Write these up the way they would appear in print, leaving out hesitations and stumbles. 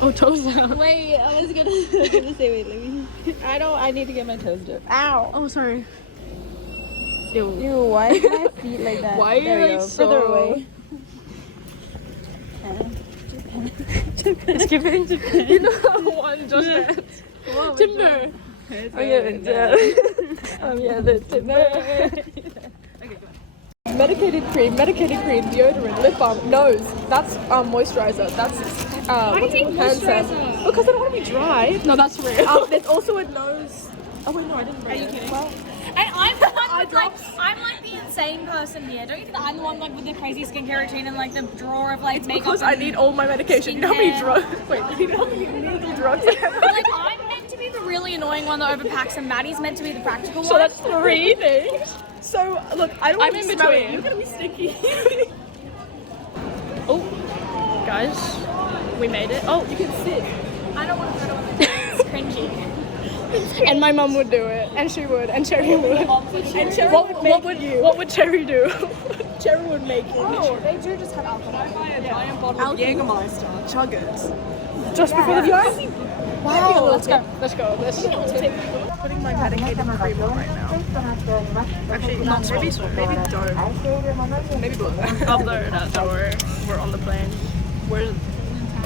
Oh, toes out. Wait, I was gonna say, wait, let me. I need to get my toes done. Ow! Oh, sorry. Ew, why is my feet like that? Why are you further away? It's giving Japan. You know one just timber. Oh yeah, oh yeah, the timber. Medicated cream, deodorant, lip balm, nose. That's moisturizer. That's what's it called? Hand sanitizer. Because I don't want to be dry. No, that's real. There's also a nose. Oh wait, no, I didn't bring it. Are you kidding? Well, and I'm the one with I'm like the insane person here. Don't you think I'm the one like with the crazy skincare routine and like the drawer of like makeup? Because I need all my medication. You know how many drugs? Wait, you know how many illegal drugs I have? Like I'm meant to be the really annoying one that overpacks, and Maddie's meant to be the practical one. So that's 3 things. So look, I don't want to be smelly. You're gonna be stinky. Oh, guys, we made it. Oh, you can sit. I don't want to. It's cringy. And my mum would do it, and she would, and Cherry would. And Cherry what would Cherry do? Cherry would make it. Oh, they do just have alcohol. I buy a giant bottle of Jägermeister. Chug it. Just before the vlog? Wow. Let's go. Putting my medicated cream on right now. Actually, not maybe don't. Maybe blue. I'll blur it out. Don't worry. We're on the plane.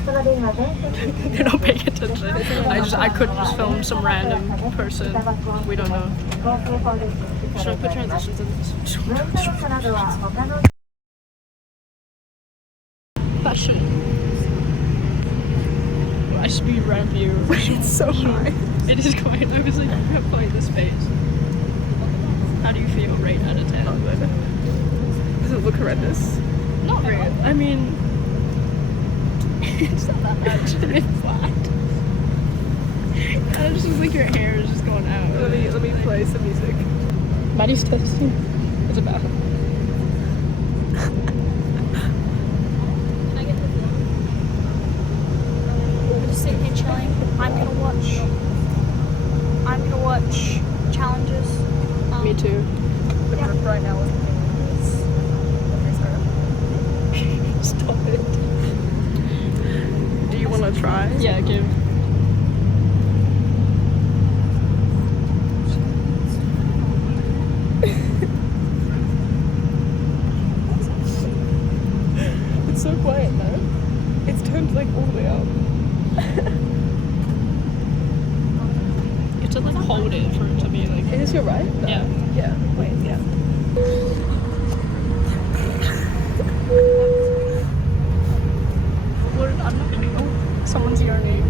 They're not paying attention. I could just film some random person. We don't know. Should I put transitions in this? Fashion. I speed ramp you. It's so high. It is quite. I was like, you have quite the space. How do you feel? Rate out of 10. Oh, good. Does it look horrendous? Not really. I mean, it's not that much. It's flat. It just looks like your hair is just going out. Let me play some music. Maddie's testing. What's it about? Can I get the vlog? We're just sitting here chilling. I'm gonna watch challenges. Me too. The group right now is Stop it. Do you want to try? Yeah, give. It's so quiet though. It's turned like all the way up. You have to like hold it for it to be like. Is this your right? No. Yeah. Yeah. Wait. Yeah. I'm not gonna go. Someone's yawning.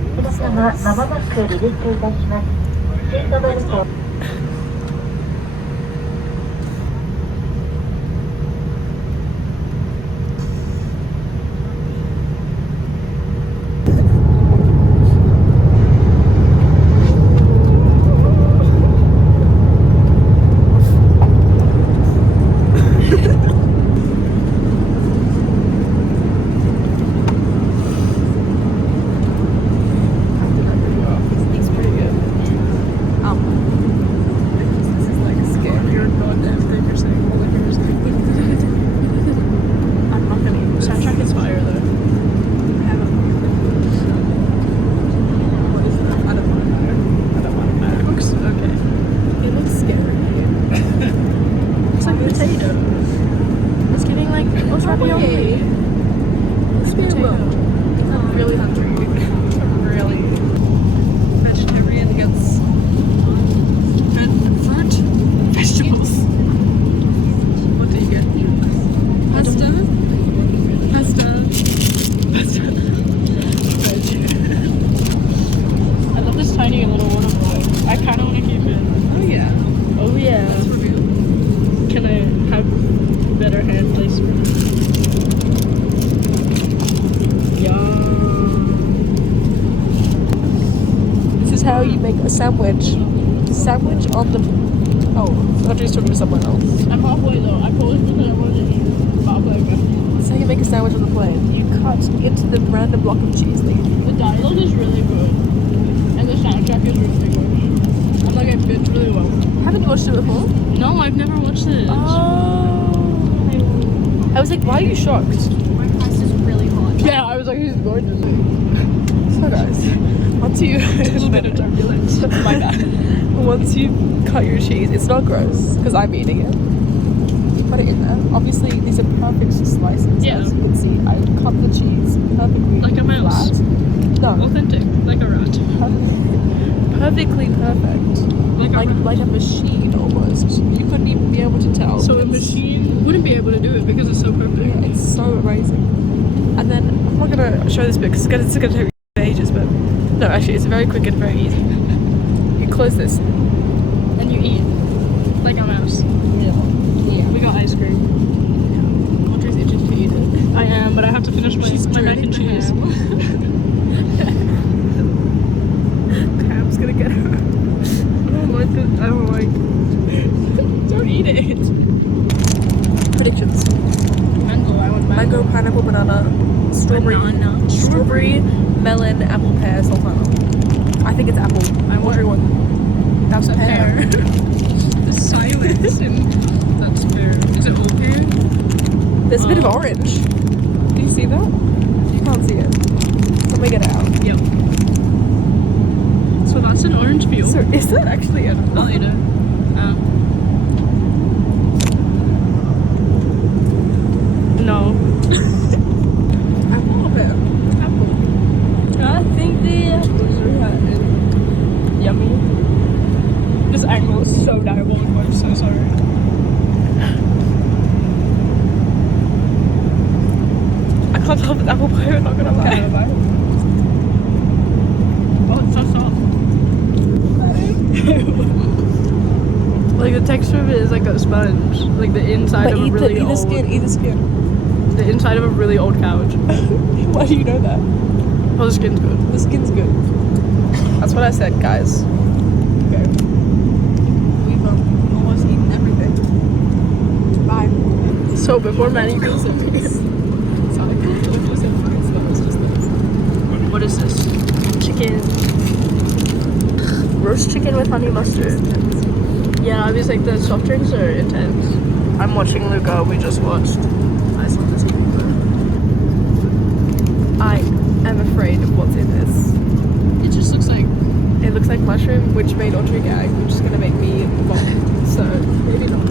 How you make a sandwich on the Audrey's talking to someone else. I'm halfway though. I paused because I wasn't halfway. That's how you make a sandwich on the plane. You cut into the random block of cheese thing. The dialogue is really good and the soundtrack is really good. I'm like, it fits really well. Haven't you watched it before? No, I've never watched it. Oh. I was like, why are you shocked? My crust is really hot. Yeah, I was like, he's gorgeous. So guys, once you A bit of turbulence. My bad. once you cut your cheese, it's not gross because I'm eating it. You put it in there. Obviously, these are perfect slices. Yeah. As you can see, I cut the cheese perfectly Like a mouse. flat. No, Authentic. Like a rat. perfectly perfect. Like a machine almost. You couldn't even be able to tell. So a machine wouldn't be able to do it because it's so perfect. Yeah, it's so amazing. And then I'm not gonna show this bit because it's gonna take ages, but no, actually, it's very quick and very easy. You close this. And you eat like a mouse. Yeah. We got ice cream. Audrey's itching to eat it. I am, but I have to finish my mac and cheese. Cam's gonna get her. I'm like, don't eat it. Predictions. Mango, I want Mango, pineapple, banana, strawberry, melon, apple, pear, sultana. I think it's apple. Audrey one. That's a pear. The silence in that's pear. Is it all pear? There's a bit of orange. Do you see that? You can't see it. Let me get it out. Yep. So that's an orange peel. So is that actually an I'll eat it. No. apple or pear? Apple. I think the apples are yummy. This angle is so diabolical, I'm so sorry. I can't tell if it's apple pie, I'm not gonna lie. Oh, it's so soft. Like the texture of it is like a sponge. Like the inside But of a really old. eat the skin. The inside of a really old couch. Why do you know that? Oh, the skin's good. The skin's good. That's what I said, guys. Okay. We've almost eaten everything. Bye. So before Maddie goes in. What is this? Chicken. Roast chicken with honey mustard. Yeah, I was like, the soft drinks are intense. I'm watching Luca. We just watched. I saw this evening. I am afraid of what's in this. It just looks like. It looks like mushroom, which made Audrey gag, which is going to make me vomit. So, maybe not.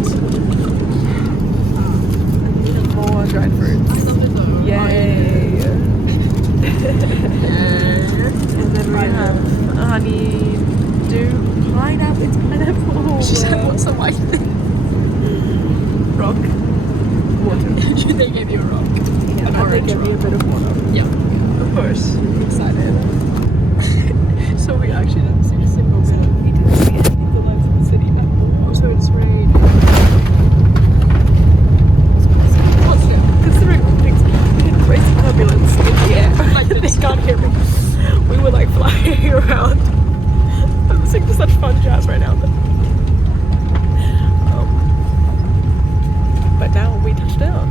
More dried fruits. I love it though. Yay! And then we have honey dew pineapple. It's pineapple. She said, "What's the white thing?" Rock. Water. They gave you a rock. Yeah, An and they orange give me a rock. bit of water. Yeah, of course. I'm excited. So we actually didn't see a single bit. We didn't see any of the lights in the city at all. Also, it's raining. Considering all things, we had crazy turbulence in the air. Like, they can't hear me. We were like flying around. I'm listening to such fun jazz right now. But now we touched down.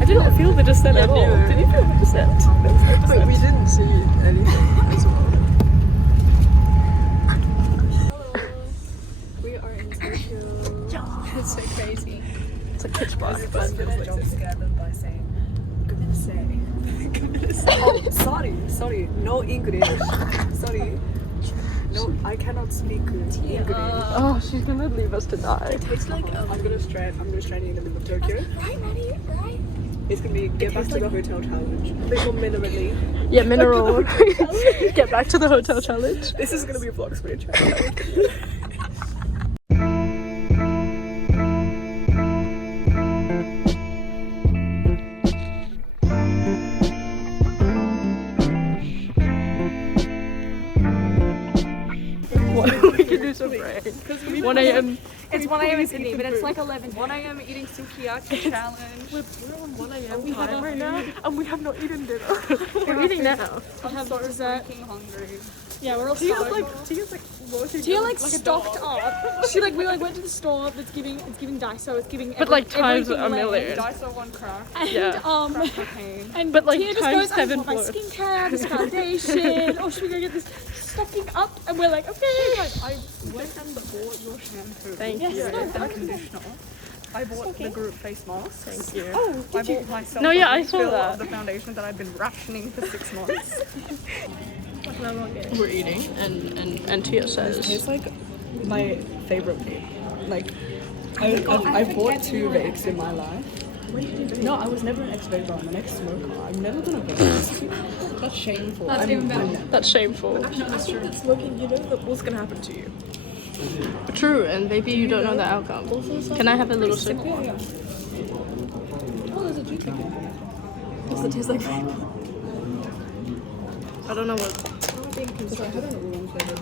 I didn't feel the descent at all. Did you feel the descent? There was no descent. But we didn't see anything as well. We are in Tokyo. It's so crazy. It's like pitch black. But I'm gonna jump scare them by saying, oh, sorry, no English. Sorry. No, I cannot speak English. Oh, she's gonna leave us to die. It's like I'm gonna strand you in the middle of Tokyo. Right, Maddie, right? It's gonna be get back to the hotel challenge. A bit more minimally. Yeah, mineral. Get back to the hotel challenge. This is gonna be a vlog experience challenge. We can do some pranks. 1 a.m. It's 1 a.m. in Sydney, but it's like 11. 1 a.m. eating sukiyaki challenge. We're on 1 a.m. time right now, and we have not eaten dinner. We're eating now. I have dessert. Hungry. Yeah, we're all Tia's starving. working. Tia stocked up. She we went to the store that's giving Daiso. It's giving But like times everything a million. Daiso one crack. And Yeah. and But, like, Tia just times goes, I 7 want my floors. skincare, this foundation. Oh, should we go get this stocking up? And we're like, okay. I went and bought your shampoo. Thank Yes, you. no, And conditioner. I bought the group face mask. Thank you. Oh, I bought myself No, yeah, a I saw refill that. of the foundation that I've been rationing for 6 months. We're eating, and Tia says It's like my favorite vape. Like, I bought 2 vapes in my life. No, I was never an ex-vaper. I'm an ex-smoker. I'm never gonna vape. That's shameful. that's shameful. That's true. Smoking, you know what's gonna happen to you. True, and maybe you don't know the outcome. Can I have a little sip? Yeah, yeah. Oh, there's a toothpick in there. Does it taste like vape? I don't know what. Because I had an oolong flavor.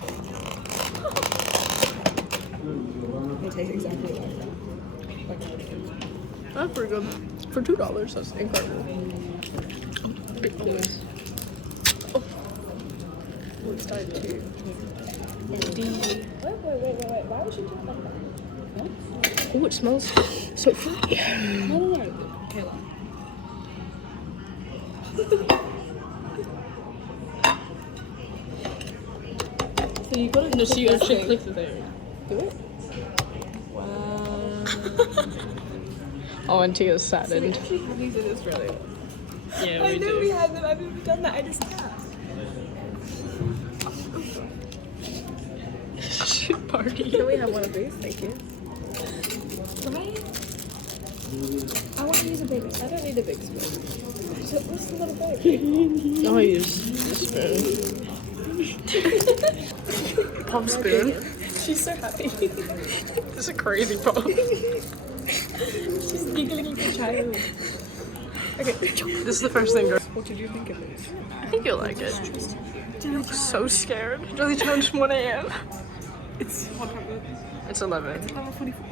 It tastes exactly like that. Like That's pretty good. For $2, that's incredible. Big boys. Oh, it started to. Wait. Why would you do that? Oh, it smells so fruity. no. Kayla. So you gotta No, she actually thing. clicked the thing. Do it? Wow. Oh, and Tia's saddened. We have these in Australia. Yeah, I we know do. we have them. I've never done that. I just can't. Shit party. Can we have one of these? Thank you. Right? I want to use a big I don't need a big spoon. What's the little baby? Oh, use the spoon. Pop spoon. She's so happy. This is a crazy pop. She's giggling like a child. Okay. This is the first thing. What did you think of it? I think you'll like it. I'm so scared. Jolly Jones 1 a.m. It's 100. It's 11. 44.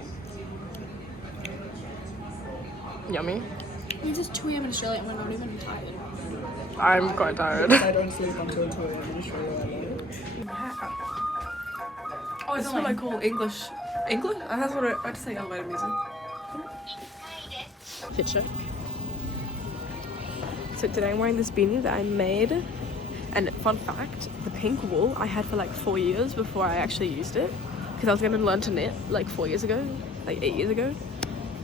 Yummy. It's just 2 a.m. in Australia and we're not even tired. I'm quite tired. I don't sleep until 2 a.m. in Australia. Oh, that's what I call English. English? That's what I just say elevator music. Fit check. So today I'm wearing this beanie that I made. And fun fact, the pink wool I had for like 4 years before I actually used it. Because I was going to learn to knit like 4 years ago, like 8 years ago.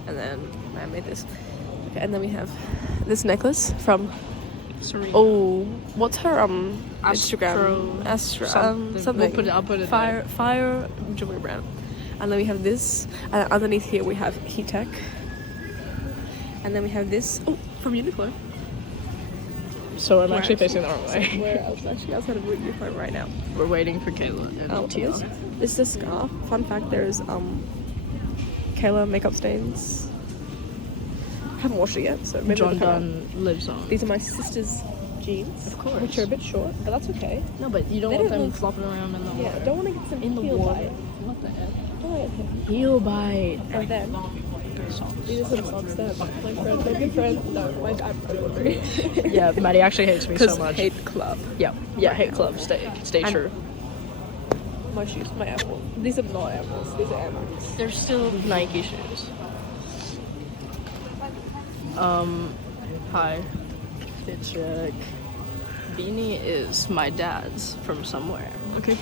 And then I made this. Okay, and then we have this necklace from Serena. Oh, what's her Instagram? Something. I'll put it Fire jewelry brand. And then we have this, and underneath here we have Heat Tech. And then we have this from Uniqlo. So I'm actually facing the wrong way. We're actually outside of Uniqlo right now. We're waiting for Kayla and Tia. This is a scarf. Fun fact: there's Kayla makeup stains. Haven't washed it yet, so maybe John it'll come out. Dunn lives on. These are my sister's jeans, Of course. which are a bit short, but that's okay. No, but you don't They want don't them look- flopping around in the water. Yeah, don't want to get some In the heel water. bite. What the heck? Don't want to get Heel bite. And then these are some socks that my good friend, no, my dad bought me. Yeah, Maddie actually hates me so Because much. hate club. Yeah, hate club. Stay And- true. My shoes, my Air Force. These are not Air Force. These are Air Max. They're still Nike shoes. Hi. Fit check. Beanie is my dad's from somewhere. Okay.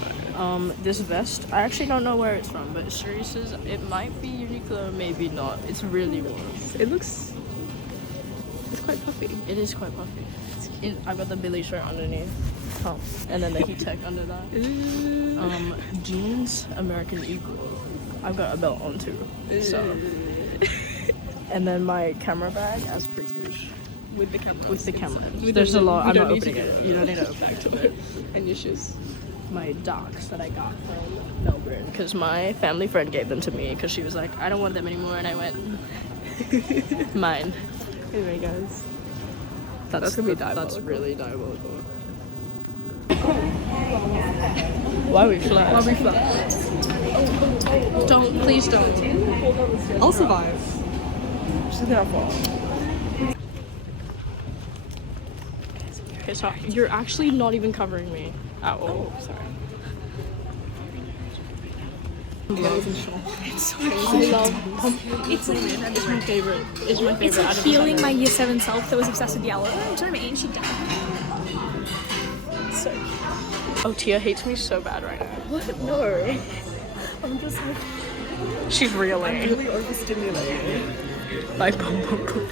This vest, I actually don't know where it's from, but Sherry says it might be Uniqlo, maybe not. It's really warm. It looks. It's quite puffy. It is quite puffy. I've got the Billy shirt underneath. Oh, and then the Heat Tech under that. Jeans, American Eagle. I've got a belt on too. So. And then my camera bag as per usual. With the camera. With the camera. There's a lot. I'm not opening it. You don't need to open it. And your shoes. My docs that I got from Melbourne because my family friend gave them to me because she was like, I don't want them anymore, and I went, mine. Anyway, guys. That's gonna be That's diabolical. really diabolical. Why are we flat? Why we flat? Don't, please don't. I'll survive. She's gonna fall. Okay, so you're actually not even covering me at all. Sorry. I love pumpkin. It's my favorite. It's my favorite. It's like out of the healing seven. my year 7 self that was obsessed with yellow. Do you know what I mean? She died. So. Oh, Tia hates me so bad right now. What? No. I'm just like. She's reeling. Really overstimulated. Like, boom, boom, boom.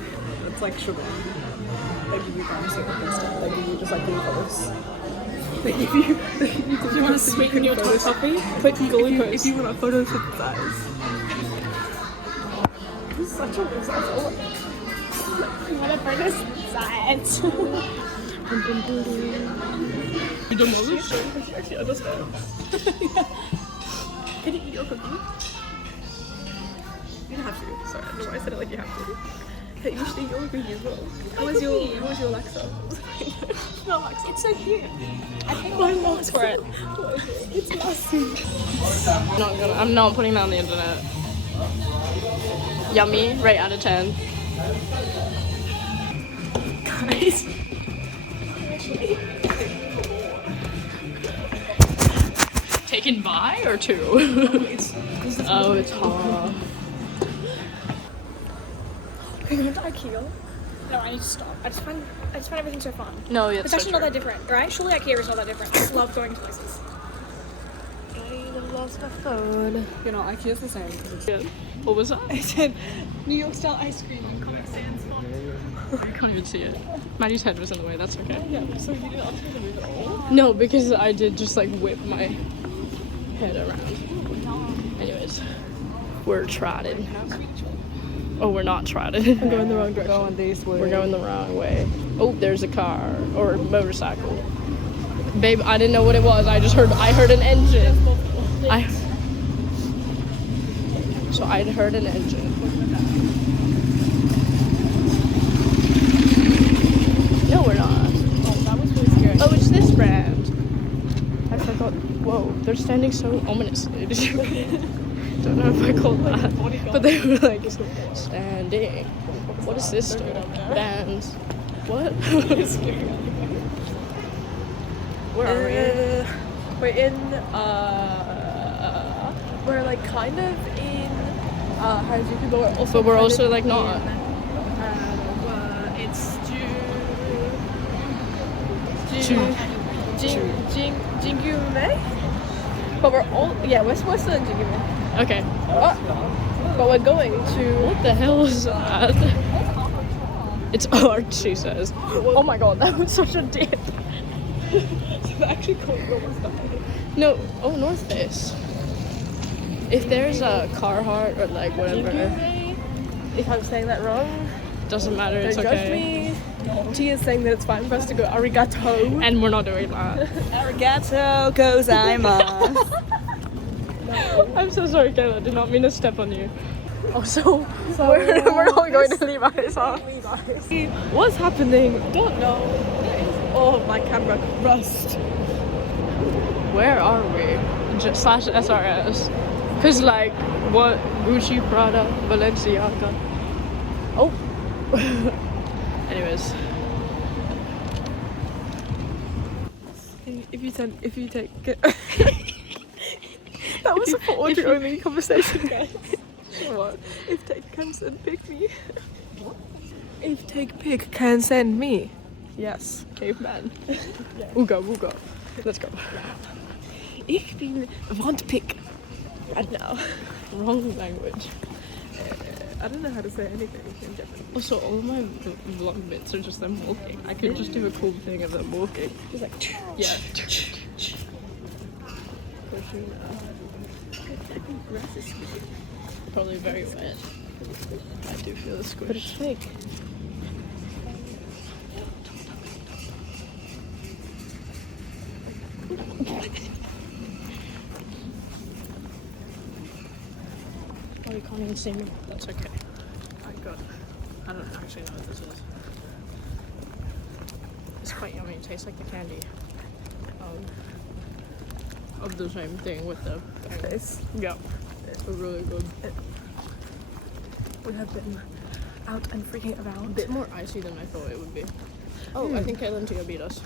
It's like sugar. They give you brown syrup and stuff. They give you just like glucose. If you want to sweeten your top coffee, put glucose. If you want to photosynthesize. This is such a wizard. What a photosynthesize. You demolished it? Actually, I just know. Can you eat your cookie? You don't have to. Sorry, I don't know why I said it like you have to. Hey, you should eat your cookie as well. How was your Alexa? No, it's so cute. I think my mom's for it. It's massive. I'm not putting that on the internet. Yummy, rate out of 10. Guys. Taken by or two? Oh, it's hot. Are you going to IKEA? No, I need to stop. I just find everything so fun. No, it's It's so actually not true. that different, right? Surely IKEA is not that different. I just love going to places. I lost my phone. You know, IKEA's the same. Yeah. What was that? I said New York style ice cream and Comic Sans spot. I couldn't even see it. Maddie's head was in the way, that's okay. Yeah, so you didn't ask me to move it all? No, because I did just like whip my head around. Anyways, we're trotting. Oh, we're not trotting. I'm going the wrong direction. Going this way. We're going the wrong way. Oh, there's a car or a motorcycle. Babe, I didn't know what it was. I heard an engine. So I'd heard an engine. No, we're not. Oh, that was really scary. Oh, it's this brand. I forgot. Whoa, they're standing so ominously. Don't know if I called that, but they were like standing. What is this? Bands. What? Where are we? We're in, we're like kind of in, Harajuku, but we're also like not. It's Ju- Jingume? But we're all, yeah, we're still in Jingume. Okay. But we're going to, What the hell is that? It's art, she says. Oh my god, that was such a dip. So actually called North Face. No, oh, North Face. If there's a Carhartt or like whatever, if I'm saying that wrong, doesn't matter, don't it's judge okay. me. Tia is saying that it's fine for us to go arigato. And we're not doing that. Arigato gozaimasu. I'm so sorry, Kayla. I did not mean to step on you. Oh, so we're all going to Levi's, huh? What's happening? Don't know. Oh, my camera rust. Where are we? Just slash SRS. Cause like, what? Gucci, Prada, Balenciaga. Oh. Anyways. If you take that was a for audio only conversation, guys. What? If take can send pick me. If take pick can send me. Yes. Caveman. Ooga, ooga. Let's go. Ich will want pick. Right now. Wrong language. I don't know how to say anything in Japanese. Also, all of my vlog bits are just them walking. I could just do a cool thing of them walking. Just like Yeah. grass is sweet. Probably very wet. I do feel the squish. But it's fake. Oh, you can't even see me. That's okay. I don't actually know what this is. It's quite yummy. It tastes like the candy. Of the same thing with the Face. Yeah. It's really good. We have been out and freaking A about. bit more icy than I thought it would be. Oh, I think Kayla and Tia beat us.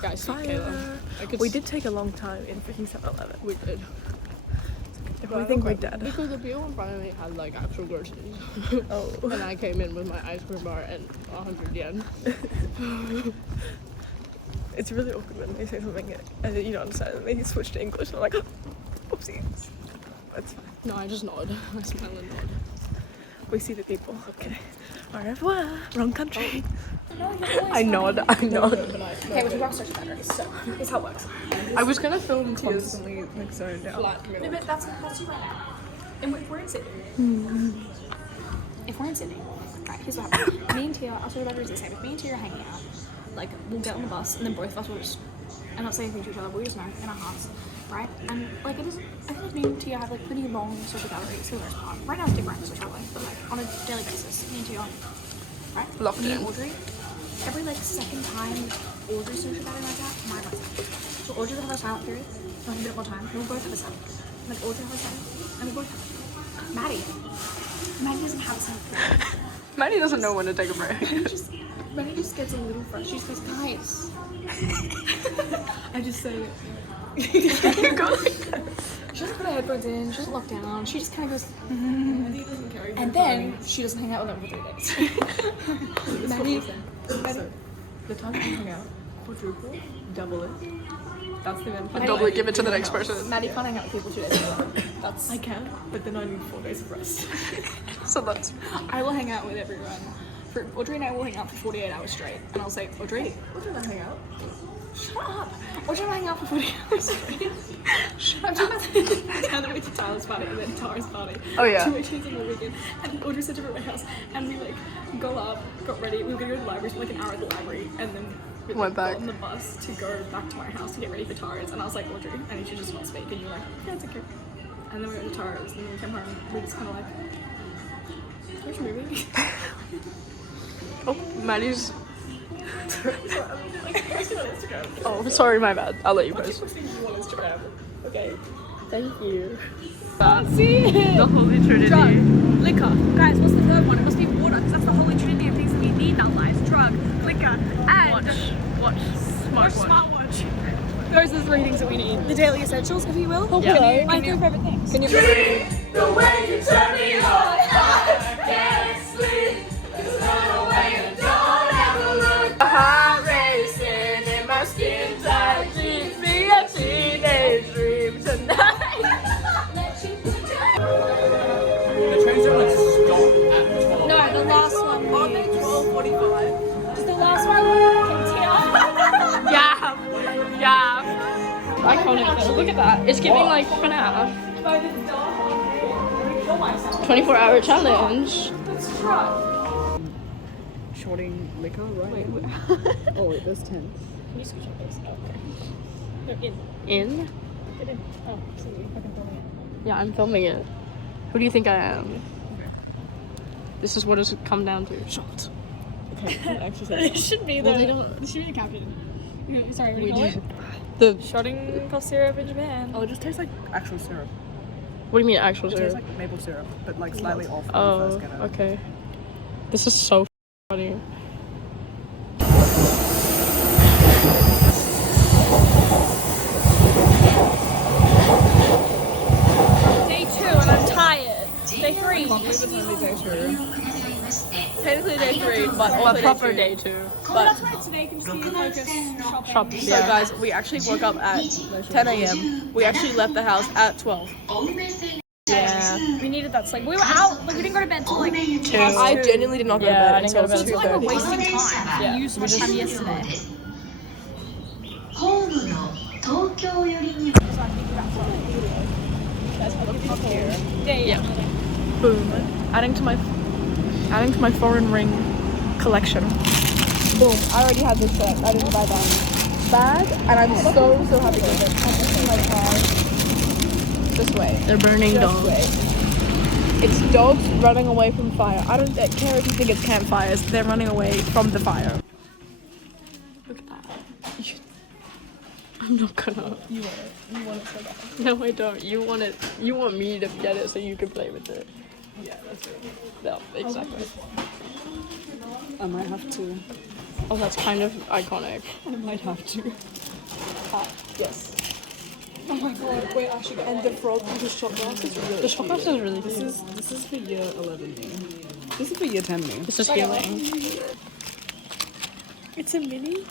Guys, see Kayla. We did take a long time in freaking 7-Eleven. We did. We think we're dead. Because the people in front of me had like actual groceries. Oh. And I came in with my ice cream bar and 100 yen. It's really awkward when they say something and you don't understand and they switch to English and I'm like, oopsies. That's fine. No, I just nod. I smile and nod. We see the people. Okay. Au revoir. Wrong country. I know that. I know. Okay, we should go search batteries. So, here's how it works. I was gonna film too. Constantly like zoned out. No, but that's you right now. And we're in Sydney. If we're in Sydney, right, here's what happens. Me and Tia, I'll show you batteries the same. If me and Tia are hanging out, like, we'll get on the bus, and then both of us will just, and not say anything to each other, we'll just know in our hearts, right? And, like, it is, I feel like me and Tia have, like, pretty long social batteries for the most part. Right now it's different because we're traveling, but, like, on a daily basis, me and Tia, right? Locked Me in. and Audrey, every, like, second time Audrey's social battery runs out, mine runs out. So Audrey will have a silent period, for like a bit more time, and we'll both have a silent period. Like, Audrey will have a silent, and we'll both have a Maddie doesn't have a silent period. Maddie doesn't know when to take a break. Maddie just gets a little frustrated. She just goes, guys. I just say, You go like that. she doesn't put her headphones in, she doesn't lock down, she just kind of goes, and then she doesn't hang out with them for 3 days. Maddie, The time we hang out, quadruple, double it. That's the amount of And double it, give it to the next person. Maddie can't hang out with people 2 days in a row. That's, I can, but then I need 4 days of rest. So that's. I will hang out with everyone. Audrey and I will hang out for 48 hours straight, and I'll say, Audrey, What did I hang out? shut up. Audrey and I hang out for 48 hours straight. I'm talking about the time that we went to Tyler's party and then Tara's party. Oh, yeah. 2 weekends in the weekend. And Audrey said to her at my house, and we like go up, got ready. We were gonna go to the library, spent like an hour at the library, and then we Went back. got on the bus to go back to my house to get ready for Tara's. And I was like, Audrey, I need you to just not speak. And you were like, yeah, it's okay. And then we went to Tara's, and then we came home. We were just kind of like, which movie? Oh, Maddie's. Like, posting on Instagram. Oh, sorry, my bad. I'll let you post. Posting you on Instagram. Okay. Thank you. Can't see it. The Holy Trinity. Drug, liquor. Guys, what's the third one? It must be water, because that's the holy trinity of things that we need in our lives. Drug, liquor, and Watch. smartwatch. Those are the 3 things that we need. The daily essentials, if you will. Yeah. My 3 favorite things. Can you? The way you turn me on, I can't sleep. There's no way you don't ever look. A heart racing in my skin tight jeans. Me a teenage dream tonight. The trains don't like stop at 12. No, the last one. On at 12:45. Is the last one Kim Yeah. Iconic though. Look at that. It's giving like FNAF. 24-hour challenge. Shorting liquor, right? Wait, oh wait, there's 10. Can you switch up this? Oh, okay. No, in. In? Get in. Oh, see you fucking filming it. Yeah, I'm filming it. Who do you think I am? This is what it's come down to. Shot. Okay, actually, It should be the. Well, they don't- It should be the caption. Sorry, what do We you call do. it? The. Shotting cough syrup in Japan. oh, it just tastes like actual syrup. What do you mean actual It tastes syrup? like maple syrup, but like slightly off when you Oh, first get it. okay. This is so funny. Day 2 and I'm tired. Day 3. Technically day 3, but also proper day 2. Well, that's why today can just be focused shopping. So So guys, we actually woke up at 10 a.m. We actually left the house at 12. Yeah. We needed that sleep. We were out, like we didn't go to bed till like 2. I genuinely did not go to Yeah, I bed didn't go until to bed It's like we're 2:30. wasting time. Yeah. We used so much time yesterday. ホームの東京寄りに Yeah. Boom. Adding to my foreign ring collection. Boom. I already had this set. I didn't buy that bag, and I'm so happy with it. I'm in my car. This way. They're burning This dogs. way. It's dogs running away from fire. I don't care if you think it's campfires. They're running away from the fire. Look at that. I'm not gonna. You want it. You want it so bad. No, I don't. You want it. You want me to get it so you can play with it. Yeah, that's right. No, exactly. I might have to. Oh, that's kind of iconic. I might have to. Yes. Oh my god, wait, actually, and the frog with the shot glass is really The shot glass is really This cute. is for year 11 me. This is for year 10 me. This is healing. It's a mini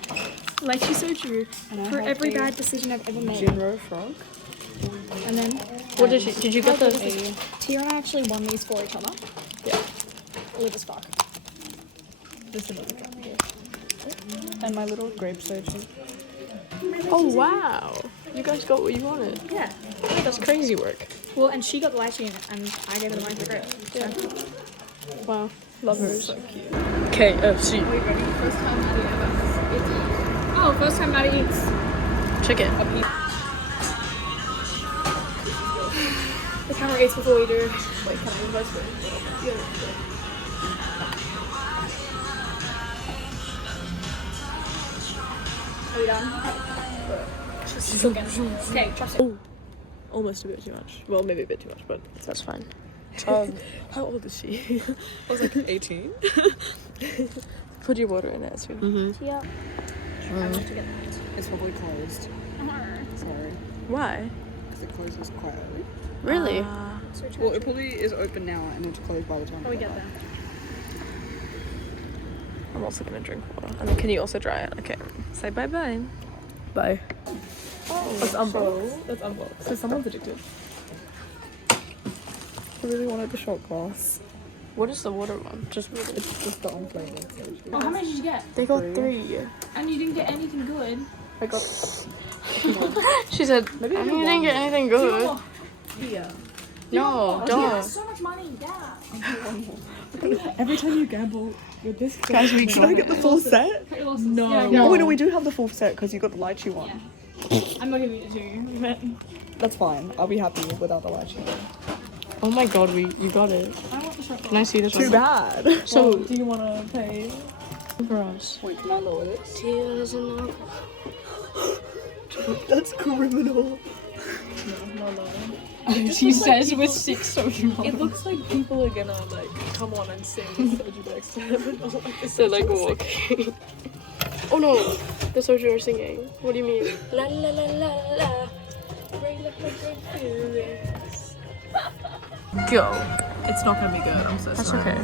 lychee soju for every bad decision I've ever made. Jinro frog. And then What did you get the? Tia and I actually won these for each other. Yeah. Lit as fuck. Just another drop here. And my little grape searching. Oh wow! You guys got what you wanted. Yeah. That's crazy work. Well, and she got the lychee and I gave her the wine for grape. Yeah. Wow. Lovers. So cute. KFC. Are we ready? First time Maddie ever eats. Oh, first time Maddie eats. Chicken. The camera eats before we do. Wait, can I reverse it? Yeah. Are we done? Okay, chopstick. Oh, almost a bit too much. Well, maybe a bit too much, but that's fine. How old is she? I was like 18. Put your water in it too. Yeah. I want to get that. It's probably closed. Sorry. Why? Because it closes quite early. Really? Well, it probably is open now and it's closed by the time we get there. I'm also gonna drink water. And then can you also dry it? Okay. Say bye bye. Bye. Oh, That's unboxed. That's unboxed. So someone's addicted. I really wanted the shot glass. What is the water one? Just water. It's just the unflavored. Oh, how many did you get? They got 3. And you didn't get anything good. I got. She said, Maybe I didn't get anything good. Here. No, You don't. have so much money, yeah. Every time you gamble with this, Guys, we should I get the full set? No. Oh, wait, no, we do have the full set because you got the lychee one. Yeah. I'm not giving it to you, but That's fine. I'll be happy without the lychee one. Oh my god, you got it. I want the chocolate. Can I see this? Too bad. So, do you want to pay for us. Wait, can I lower this? Tears and That's criminal. she says with 6 social It looks like people are gonna like come on and sing Soju next to them. They're like walking. Oh no, the Soju are singing. What do you mean? La la la la la. Go. It's not gonna be good. I'm so That's sorry. okay.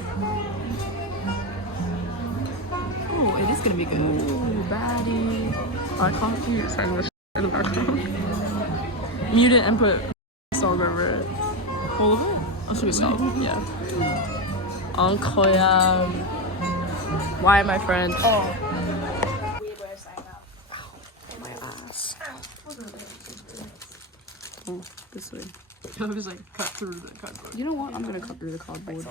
Oh, it is gonna be good. Ooh, baddie. I can't hear saying this in the background. Mute it and put song over it. All of it? Or should we stop? Yeah. Incroyable. Why, my friend? Weird way of saying that. My ass. Oh, this way. I was like cut through the cardboard. You know what? I'm gonna cut through the cardboard.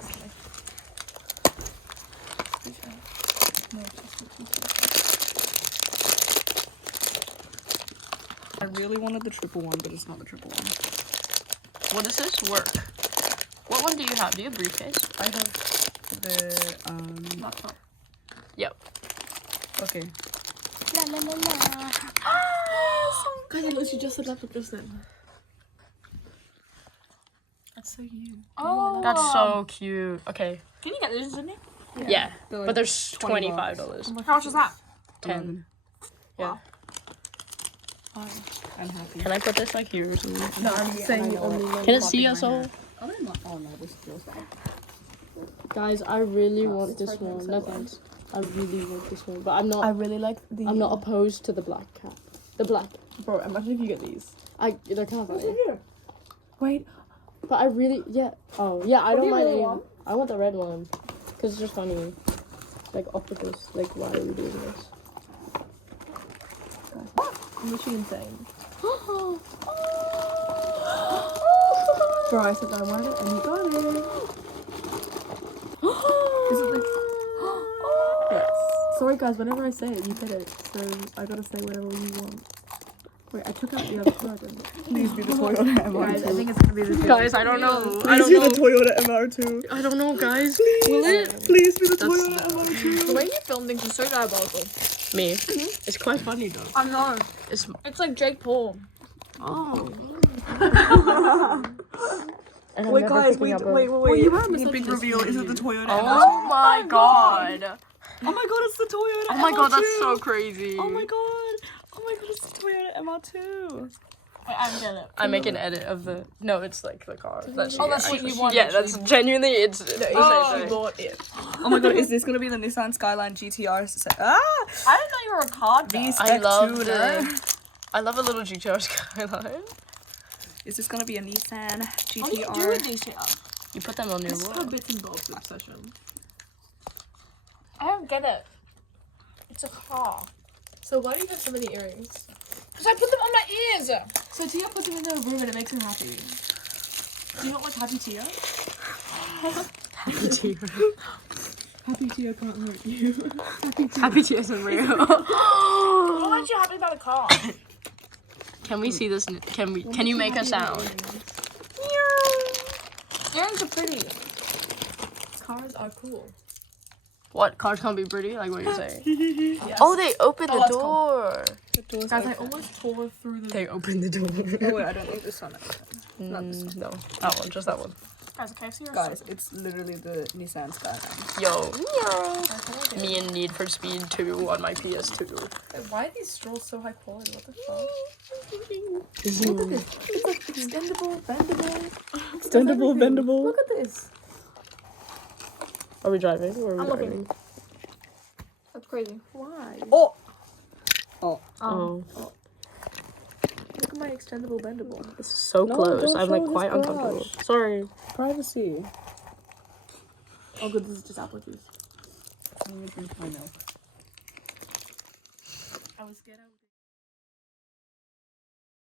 I really wanted the triple one, but it's not the triple one. What does this work? What one do you have? Do you have a briefcase? I have the Laptop. Yep. Okay. La la la la. Guys, I literally just said laptop just then. That's so you. Oh. That's so cute. Okay. Can you get this, didn't you? Yeah. They're like But there's $20. $25. How much was that? 10. Yeah. I'm happy. Can I put this like here or something? No, I'm saying only. Can it see us all? Oh no, this feels bad. Guys, I really want this one. No thanks. I really want this one, but I'm I not. really like the. I'm not opposed to the black cap. The black. Bro, imagine if you get these. They're kind of funny. Wait. But I really, yeah. Oh, yeah. I don't you mind really any. want? I want the red one, cause it's just funny. Like octopus. Like, why are we doing this? I'm literally insane. Bro, I said that I wanted it and you got it. Is it like... Yes. Sorry guys, whenever I say it, you get it. So I gotta say whatever you want. Wait, I took out the other card. Please be the Toyota Guys, I MR2. think it's gonna be the Guys, I don't know. I Please don't be know. the Toyota MR2. I don't know, guys. Will it? Please be the Toyota MR2. The way you film things is so diabolical. Me. It's quite funny though. I know. It's It's like Jake Paul. oh. Wait, guys, wait. you have The big reveal. Is it the Toyota Oh MR2? my god. Oh my god, it's the Toyota Oh my god, MR2. that's so crazy. Oh my god. Oh my god, it's the Toyota MR2. Wait, I don't get it. I make an edit of the. No, it's like the car. That's what you want, Yeah, that's genuinely. It's. Oh, bought it. Oh my god, is this gonna be the Nissan Skyline GTR? I didn't know you were a card guy. I love tuner. I love a little GTR Skyline. Is this gonna be a Nissan What do you do GTR? with these two? You put them on your It's wall. called Bits and Bobs Obsession. I don't get it. It's a car. So why do you have so many earrings? Because I put them on my ears. So Tia puts them in her room and it makes her happy. Do you not like Happy Tia? Happy Tia. Happy Tia can't hurt you. Happy Tia isn't real. Why aren't you happy about a car? Can we see this? Can you make a sound? Earrings are pretty. Cars are cool. What? Cars can't be pretty? Like what are you saying? Oh, they opened the door. Guys, I almost tore through the... They opened the door. Oh wait, I don't need this one. Not this one. No, that one, just that one. Guys, KFC or Guys, it's literally the Nissan Skyline. Yo, me and Need for Speed 2 on my PS2. Why are these straws so high quality? What the fuck? Look at this. It's like extendable, bendable. Extendable, bendable. Look at this. Are we driving? Or are we I'm driving? looking. That's crazy. Why? Oh! Oh. Look at my extendable, bendable. It's so No, close. don't I'm show like this quite garage. uncomfortable. Sorry. Privacy. Oh good, this is just apple juice. I'm gonna drink my milk. I was scared I would...